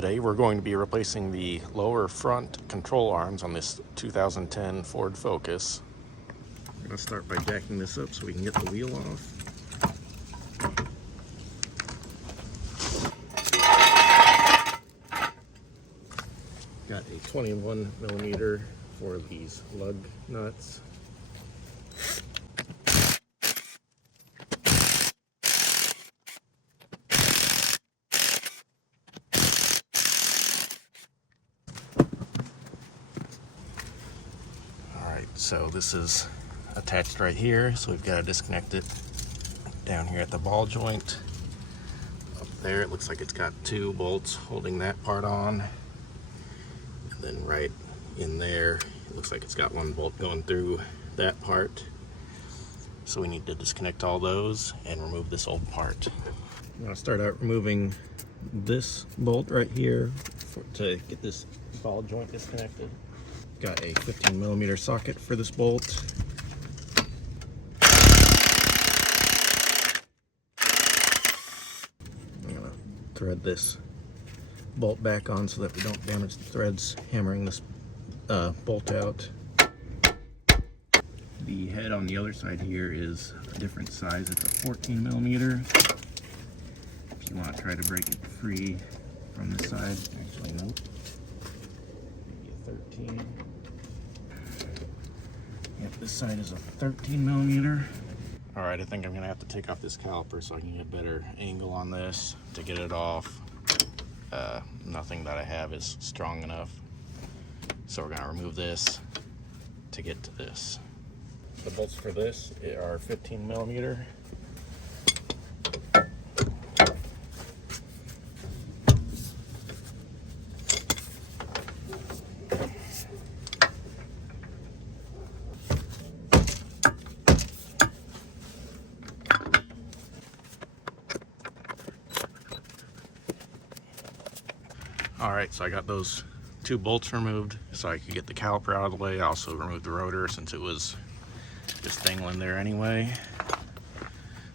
Today we're going to be replacing the lower front control arms on this 2010 Ford Focus. We're going to start by jacking this up so we can get the wheel off. Got a 21 millimeter for these lug nuts. So this is attached right here, so we've got to disconnect it down here at the ball joint. Up there it looks like it's got two bolts holding that part on, and then right in there it looks like it's got one bolt going through that part. So we need to disconnect all those and remove this old part. I'm going to start out removing this bolt right here to get this ball joint disconnected. Got a 15 millimeter socket for this bolt. I'm gonna thread this bolt back on so that we don't damage the threads hammering this bolt out. The head on the other side here is a different size. It's a 14 millimeter. If you want to try to break it free from this side, actually nope. Maybe a 13. Yep, this side is a 13 millimeter. All right, I think I'm gonna have to take off this caliper so I can get a better angle on this to get it off. Nothing that I have is strong enough. So we're gonna remove this to get to this. The bolts for this are 15 millimeter. Alright, so I got those two bolts removed so I could get the caliper out of the way. I also removed the rotor since it was just dangling there anyway.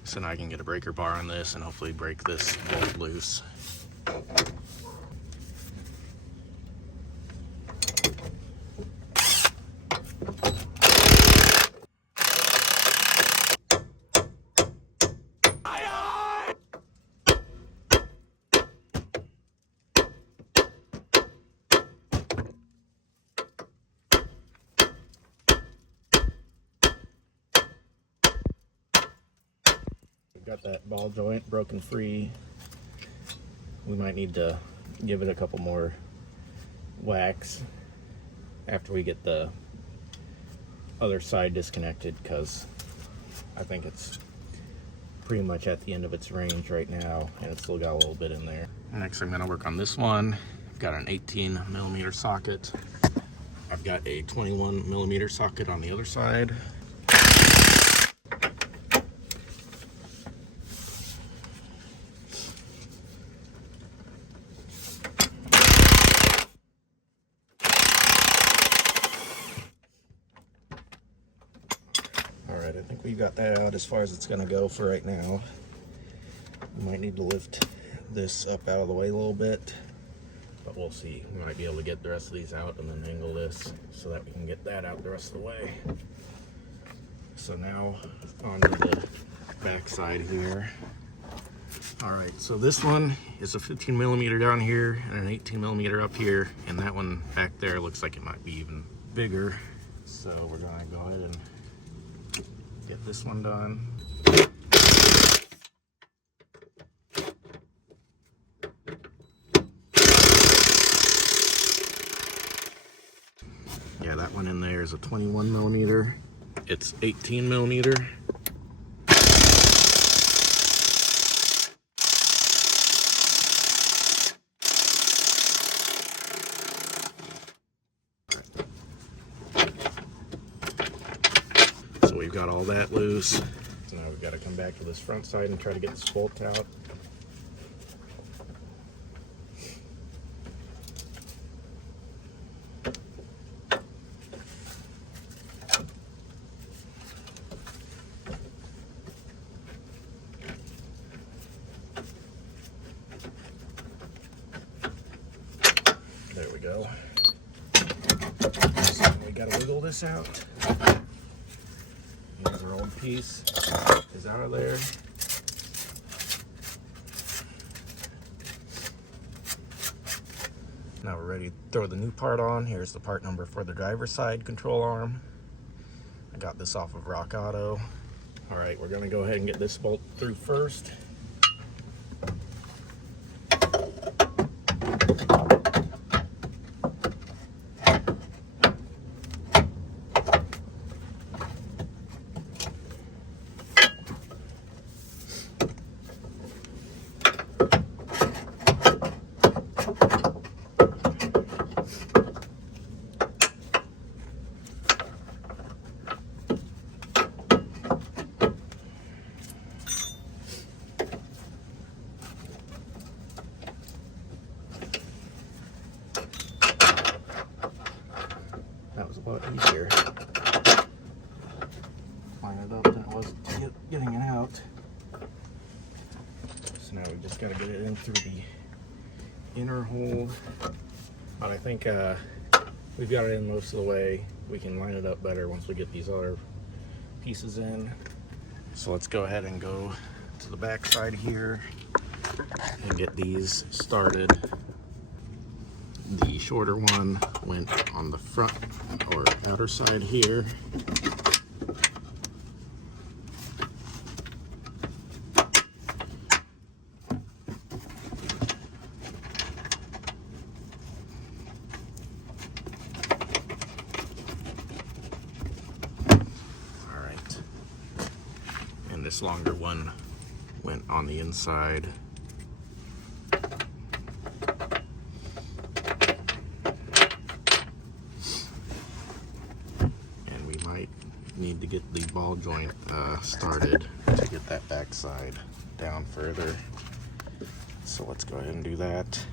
So now I can get a breaker bar on this and hopefully break this bolt loose. Got that ball joint broken free. We might need to give it a couple more whacks after we get the other side disconnected, because I think it's pretty much at the end of its range right now and it's still got a little bit in there. Next I'm going to work on this one. I've got an 18 millimeter socket. I've got a 21 millimeter socket on the other side. Alright, I think we got that out as far as it's going to go for right now. We might need to lift this up out of the way a little bit, but we'll see. We might be able to get the rest of these out and then angle this so that we can get that out the rest of the way. So now on to the back side here. Alright, so this one is a 15 millimeter down here and an 18 millimeter up here, and that one back there looks like it might be even bigger. So we're going to go ahead and get this one done. Yeah, that one in there is a 21 millimeter. It's 18 millimeter. So we've got all that loose. So now we've got to come back to this front side and try to get this bolt out. go. So we gotta wiggle this out. Here's our old piece. Is out of there. Now we're ready to throw the new part on. Here's the part number for the driver's side control arm. I got this off of Rock Auto. All right, we're gonna go ahead and get this bolt through first. That was a lot easier. Line it up than it was getting it out. So now we just got to get it in through the inner hole. But I think we've got it in most of the way. We can line it up better once we get these other pieces in. So let's go ahead and go to the back side here and get these started. The shorter one went on the front or outer side here. All right. And this longer one went on the inside. Need to get the ball joint started to get that back side down further. So let's go ahead and do that.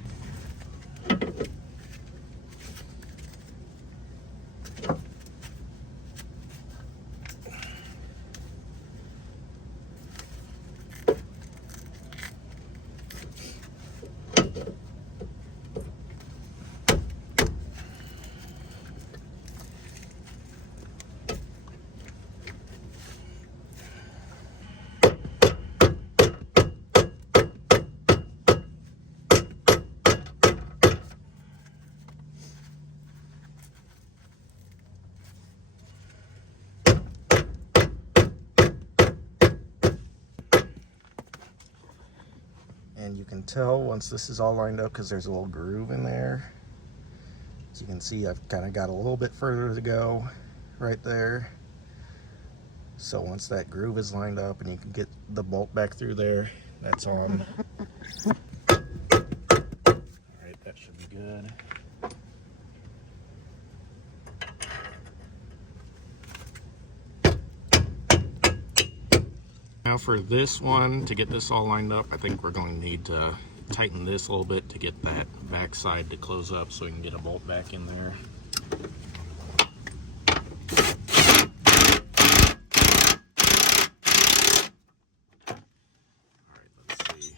And you can tell once this is all lined up because there's a little groove in there. As you can see, I've kind of got a little bit further to go right there. So once that groove is lined up and you can get the bolt back through there, that's on. All right, that should be good. Now for this one, to get this all lined up, I think we're going to need to tighten this a little bit to get that back side to close up so we can get a bolt back in there. All right, let's see.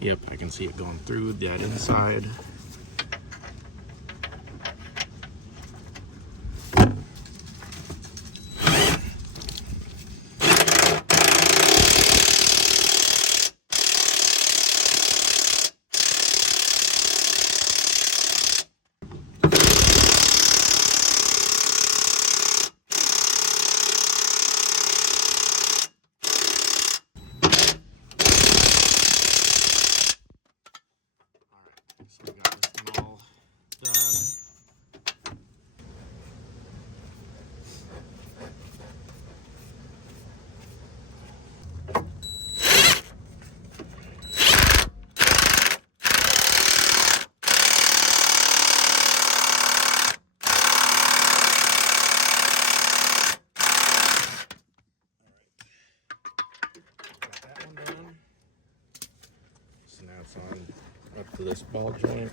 Yep, I can see it going through that inside. So we got this one all done. Got that one done. So now it's on up to this ball joint.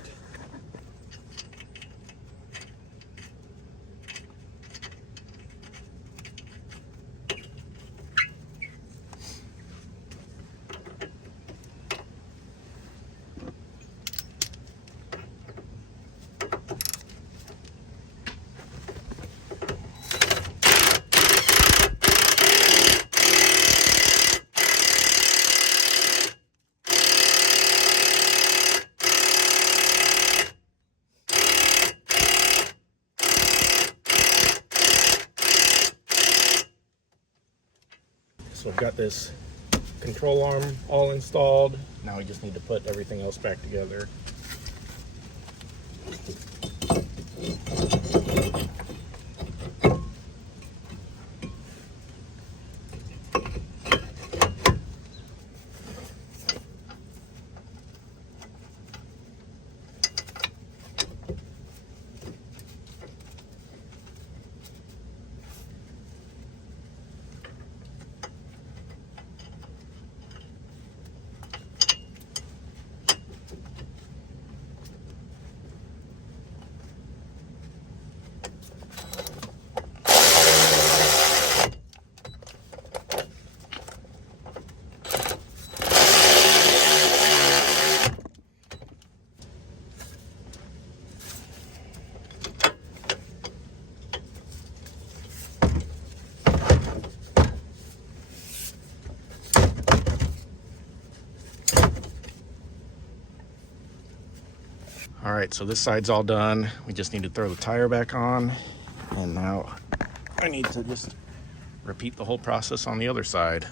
So I've got this control arm all installed. Now we just need to put everything else back together. All right, so this side's all done. We just need to throw the tire back on. And now I need to just repeat the whole process on the other side.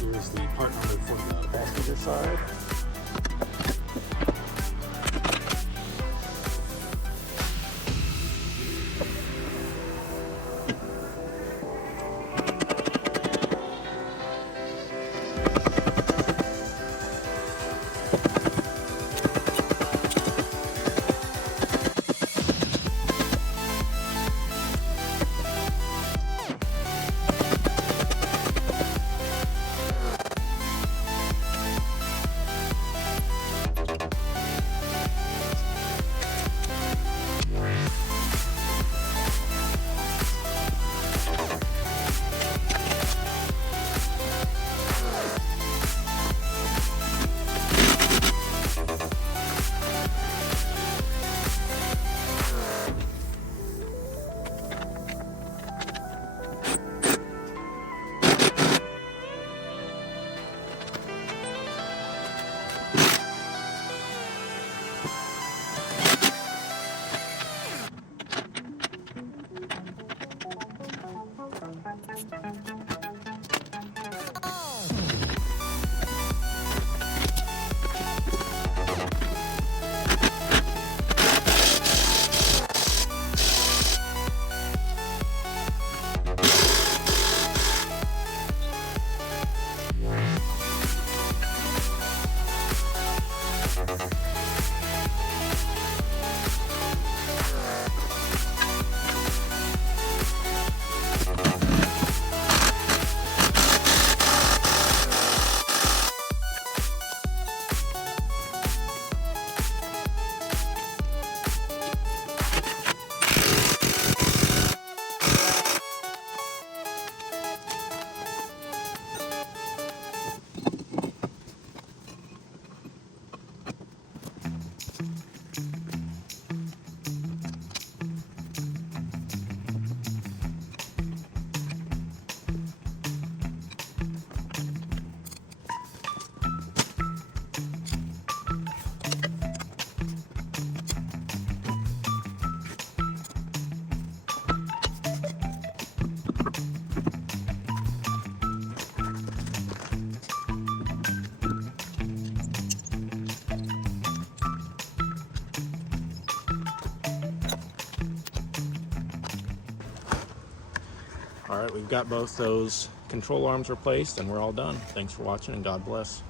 Here's the part number for the passenger side. All right, we've got both those control arms replaced and we're all done. Thanks for watching and God bless.